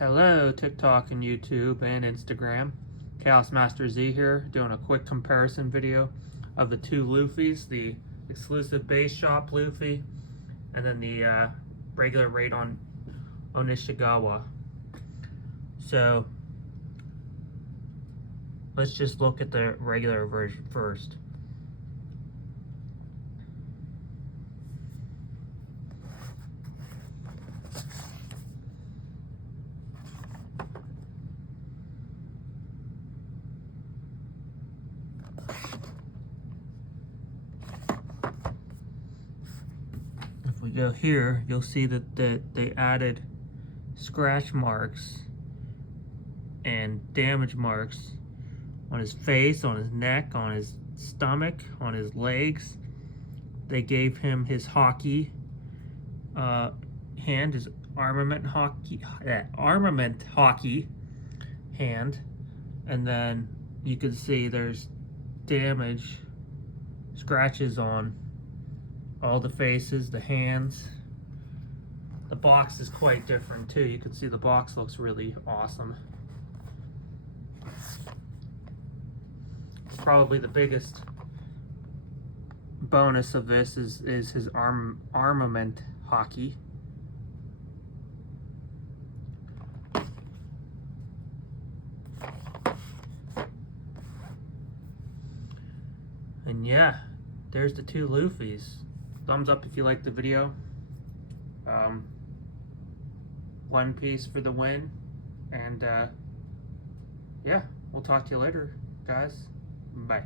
Hello, TikTok and YouTube and Instagram. Chaos Master Z here, doing a quick comparison video of the two Luffys, the exclusive base shop Luffy, and then the regular rate on Onishagawa. So, let's just look at the regular version first. If we go here, you'll see that they added scratch marks and damage marks on his face, on his neck, on his stomach, on his legs. They gave him his hockey hand, his armament hockey hand, and then you can see there's damage, scratches on all the faces, the hands. The box is quite different too. You can see the box looks really awesome. Probably the biggest bonus of this is his armament hockey. And yeah, there's the two Luffys. Thumbs up if you liked the video. One Piece for the win. And yeah, we'll talk to you later, guys. Bye.